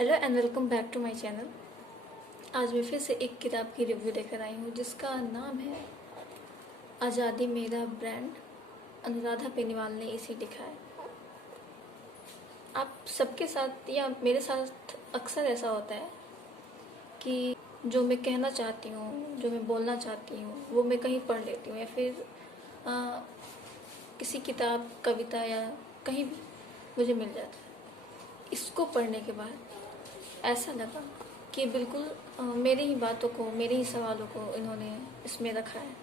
Hello and welcome back to my channel. आज मैं फिर से एक किताब की रिव्यू लेकर आई हूँ जिसका नाम है आज़ादी मेरा ब्रांड। अनुराधा पेनीवाल ने इसे लिखा है। आप सबके साथ या मेरे साथ अक्सर ऐसा होता है कि जो मैं कहना चाहती हूँ, जो मैं बोलना चाहती हूँ, वो मैं कहीं पढ़ लेती हूँ या फिर किसी किताब, कविता या कहीं भी मुझे मिल जाता है। इसको पढ़ने के बाद ऐसा लगा कि बिल्कुल मेरी ही बातों को, मेरे ही सवालों को इन्होंने इसमें रखा है।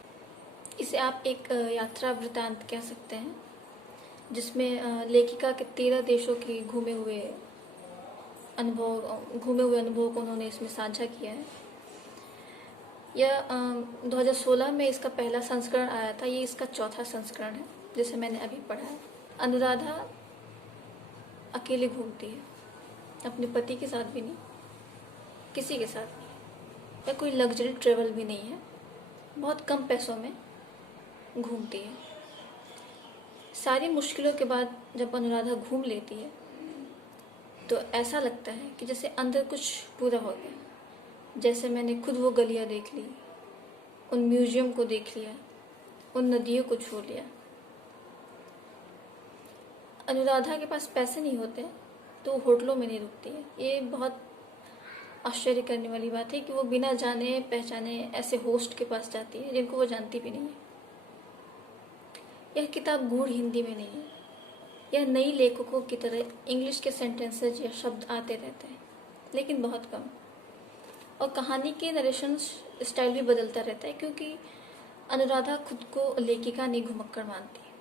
इसे आप एक यात्रा वृतांत कह सकते हैं, जिसमें लेखिका के 13 देशों की घूमे हुए अनुभव को उन्होंने इसमें साझा किया है। यह 2016 में इसका पहला संस्करण आया था। ये इसका चौथा संस्करण है जिसे मैंने अभी पढ़ा है। अनुराधा अकेले घूमती है, अपने पति के साथ भी नहीं, किसी के साथ नहीं, या कोई लग्जरी ट्रेवल भी नहीं है। बहुत कम पैसों में घूमती है। सारी मुश्किलों के बाद जब अनुराधा घूम लेती है तो ऐसा लगता है कि जैसे अंदर कुछ पूरा हो गया। जैसे मैंने खुद वो गलियां देख ली, उन म्यूजियम को देख लिया, उन नदियों को छू लिया। अनुराधा के पास पैसे नहीं होते तो होटलों में नहीं रुकती है। ये बहुत आश्चर्य करने वाली बात है कि वो बिना जाने पहचाने ऐसे होस्ट के पास जाती है जिनको वो जानती भी नहीं है। यह किताब गूढ़ हिंदी में नहीं है। यह नई लेखकों की तरह इंग्लिश के सेंटेंसेज या शब्द आते रहते हैं, लेकिन बहुत कम। और कहानी के नरेशन स्टाइल भी बदलता रहता है, क्योंकि अनुराधा खुद को लेखिका नहीं घुमक्कड़ मानती है।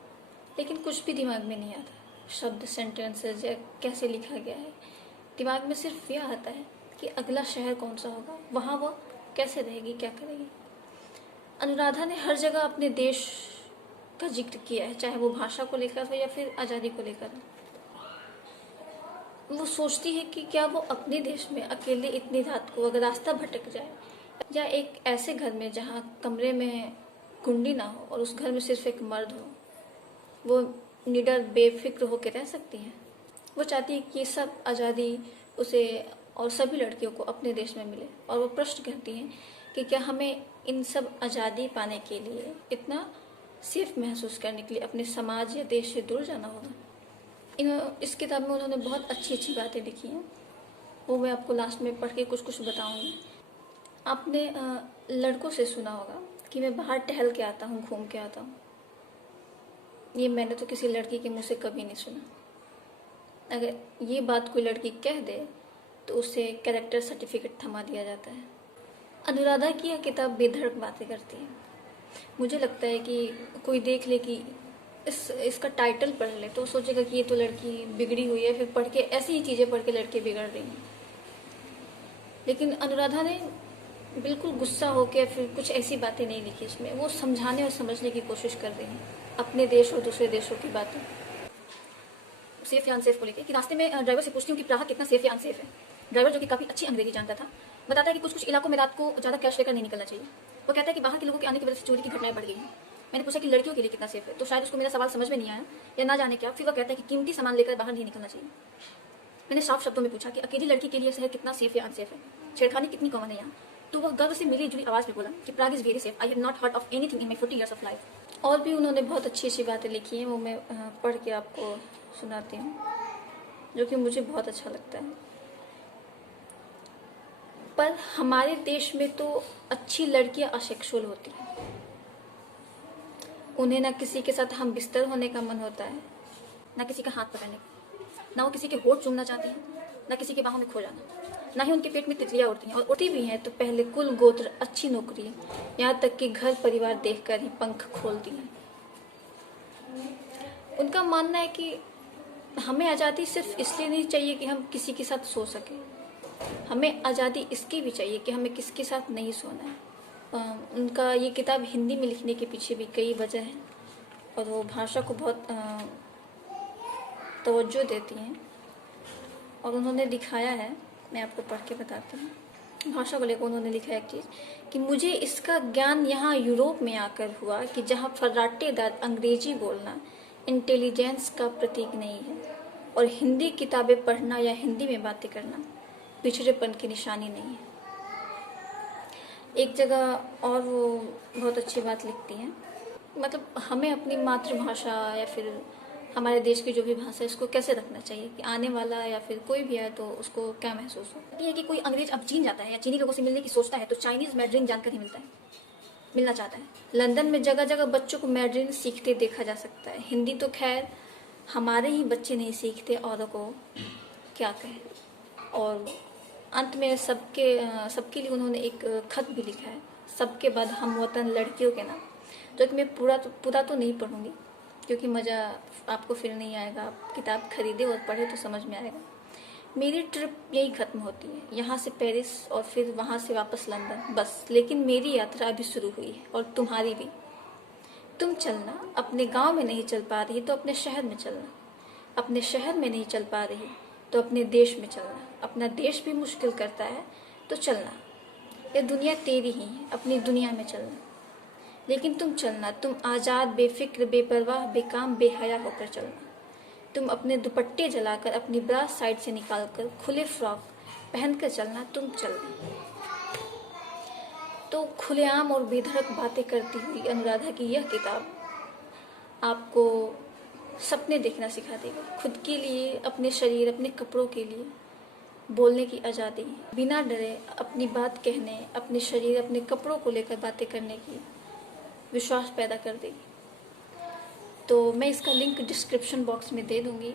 लेकिन कुछ भी दिमाग में नहीं आता, शब्द, सेंटेंसेज या कैसे लिखा गया है। दिमाग में सिर्फ यह आता है कि अगला शहर कौन सा होगा, वहाँ वो कैसे रहेगी, क्या करेगी। अनुराधा ने हर जगह अपने देश का जिक्र किया है, चाहे वो भाषा को लेकर हो या फिर आज़ादी को लेकर हो। वो सोचती है कि क्या वो अपने देश में अकेले इतनी रात को अगर रास्ता भटक जाए, या एक ऐसे घर में जहाँ कमरे में कुंडी ना हो और उस घर में सिर्फ एक मर्द हो, वो निडर बेफिक्र होकर रह सकती है। वो चाहती है कि सब आज़ादी उसे और सभी लड़कियों को अपने देश में मिले। और वो प्रश्न करती हैं कि क्या हमें इन सब आज़ादी पाने के लिए इतना सेफ महसूस करने के लिए अपने समाज या देश से दूर जाना होगा। इस किताब में उन्होंने बहुत अच्छी अच्छी बातें लिखी हैं, वो मैं आपको लास्ट में पढ़ के कुछ कुछ बताऊंगी। आपने लड़कों से सुना होगा कि मैं बाहर टहल के आता हूँ, घूम के आता हूँ। ये मैंने तो किसी लड़की के मुँह से कभी नहीं सुना। अगर ये बात कोई लड़की कह दे तो उसे कैरेक्टर सर्टिफिकेट थमा दिया जाता है। अनुराधा की यह किताब बेधड़क बातें करती है। मुझे लगता है कि कोई देख ले कि इसका टाइटल पढ़ ले तो सोचेगा कि ये तो लड़की बिगड़ी हुई है, फिर पढ़ के ऐसी ही चीज़ें पढ़ के लड़के बिगड़ रही हैं। लेकिन अनुराधा ने बिल्कुल गुस्सा होकर फिर कुछ ऐसी बातें नहीं लिखी इसमें। वो समझाने और समझने की कोशिश कर रही हैं अपने देश और दूसरे देशों की बातें। सेफ या अनसेफ को लेकर कि रास्ते में ड्राइवर से पूछती हूँ कि प्राग कितना सेफ या अनसेफ है। ड्राइवर, जो कि काफ़ी अच्छी अंग्रेजी जानता था, बताता है कि कुछ कुछ इलाकों में रात को ज़्यादा कैश लेकर नहीं निकलना चाहिए। वो कहता है कि बाहर के लोगों के आने की वजह से चोरी की घटनाएं बढ़ गई हैं। मैंने पूछा कि लड़कियों के लिए कितना सेफ है, तो शायद उसको मेरा सवाल समझ में नहीं आया या ना जाने क्या। फिर वह कहता है कि कीमती सामान लेकर बाहर नहीं निकलना चाहिए। मैंने साफ शब्दों में पूछा कि अकेली लड़की के लिए शहर कितना सेफ या अनसेफ है, छेड़खानी कितनी कॉमन है यहाँ। तो वह गर्व से मिली जुली आवाज़ में बोला कि Prague is very safe, I have not heard of anything in my 40 years of life. और भी उन्होंने बहुत अच्छी अच्छी बातें लिखी हैं, वो मैं पढ़ के आपको सुनाती हूँ, जो कि मुझे बहुत अच्छा लगता है। पर हमारे देश में तो अच्छी लड़कियां असेक्सुअल होती हैं। उन्हें ना किसी के साथ हम बिस्तर होने का मन होता है, ना किसी का हाथ पकड़ने का, ना वो किसी के होठ चूमना चाहती हैं, ना किसी के बाहों में खो जाना, ना ही उनके पेट में तितलियां उड़ती हैं। और उड़ती भी हैं तो पहले कुल गोत्र, अच्छी नौकरी, यहाँ तक कि घर परिवार देखकर ही पंख खोलती हैं। उनका मानना है कि हमें आज़ादी सिर्फ इसलिए नहीं चाहिए कि हम किसी के साथ सो सकें, हमें आज़ादी इसकी भी चाहिए कि हमें किसके साथ नहीं सोना है। उनका ये किताब हिंदी में लिखने के पीछे भी कई वजह हैं, और वो भाषा को बहुत तवज्जो देती हैं। और उन्होंने दिखाया है, मैं आपको पढ़ के बताती हूँ। भाषा को लेकर उन्होंने लिखा है एक चीज़ कि मुझे इसका ज्ञान यहाँ यूरोप में आकर हुआ कि जहाँ फर्राटेदार अंग्रेजी बोलना इंटेलिजेंस का प्रतीक नहीं है, और हिंदी किताबें पढ़ना या हिंदी में बातें करना पिछड़ेपन की निशानी नहीं है। एक जगह और वो बहुत अच्छी बात लिखती हैं, मतलब हमें अपनी मातृभाषा या फिर हमारे देश की जो भी भाषा है इसको कैसे रखना चाहिए कि आने वाला या फिर कोई भी है तो उसको क्या महसूस हो। ये कि कोई अंग्रेज अब चीन जाता है या चीनी लोगों से मिलने की सोचता है तो चाइनीज मैड्रिन जानकर ही मिलना चाहता है। लंदन में जगह जगह बच्चों को मैड्रिन सीखते देखा जा सकता है। हिंदी तो खैर हमारे ही बच्चे नहीं सीखते, औरों को क्या कहें। और अंत में सबके लिए उन्होंने एक खत भी लिखा है, सबके बाद हम वतन लड़कियों के नाम, जो कि मैं पूरा तो नहीं पढ़ूंगी क्योंकि मज़ा आपको फिर नहीं आएगा। आप किताब खरीदे और पढ़े तो समझ में आएगा। मेरी ट्रिप यही ख़त्म होती है, यहाँ से पेरिस और फिर वहाँ से वापस लंदन, बस। लेकिन मेरी यात्रा अभी शुरू हुई है और तुम्हारी भी। तुम चलना, अपने गांव में नहीं चल पा रही तो अपने शहर में चलना, अपने शहर में नहीं चल पा रही तो अपने देश में चलना, अपना देश भी मुश्किल करता है तो चलना। ये दुनिया तेरी ही है, अपनी दुनिया में चलना। लेकिन तुम चलना, तुम आज़ाद, बेफिक्र, बेपरवाह, बेकाम, बेहया होकर चलना। तुम अपने दुपट्टे जलाकर, अपनी ब्रा साइड से निकालकर, खुले फ्रॉक पहनकर चलना, तुम चलना। तो खुलेआम और बेधड़क बातें करती हुई अनुराधा की यह किताब आपको सपने देखना सिखा देगा, खुद के लिए, अपने शरीर, अपने कपड़ों के लिए बोलने की आज़ादी, बिना डरे अपनी बात कहने, अपने शरीर, अपने कपड़ों को लेकर बातें करने की विश्वास पैदा कर देगी। तो मैं इसका लिंक डिस्क्रिप्शन बॉक्स में दे दूंगी।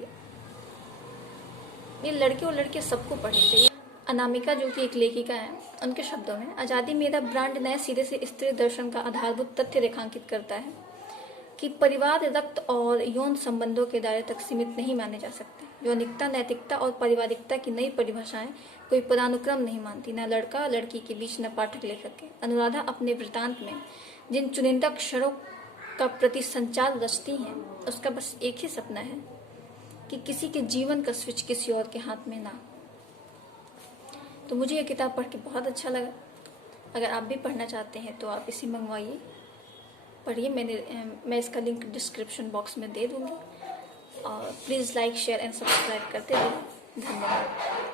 ये लड़के और लड़के सबको पढ़नी चाहिए। अनामिका जो कि एक लेखिका है, उनके शब्दों में, आज़ादी मेरा ब्रांड नए सिरे से स्त्री दर्शन का आधारभूत तथ्य रेखांकित करता है कि परिवार रक्त और यौन संबंधों के दायरे तक सीमित नहीं माने जा सकते। यौनिकता, नैतिकता और पारिवारिकता की नई परिभाषाएं कोई पदानुक्रम नहीं मानती, न लड़का लड़की के बीच, न पाठक लेखक के। अनुराधा अपने वृतांत में जिन चुनिंदा क्षणों का प्रति संचार रचती हैं, उसका बस एक ही सपना है कि किसी के जीवन का स्विच किसी और के हाथ में ना। तो मुझे ये किताब पढ़ के बहुत अच्छा लगा। अगर आप भी पढ़ना चाहते हैं तो आप इसे मंगवाइए, पढ़िए। मैं इसका लिंक डिस्क्रिप्शन बॉक्स में दे दूँगी। और please like, share and subscribe करते रहिए। धन्यवाद।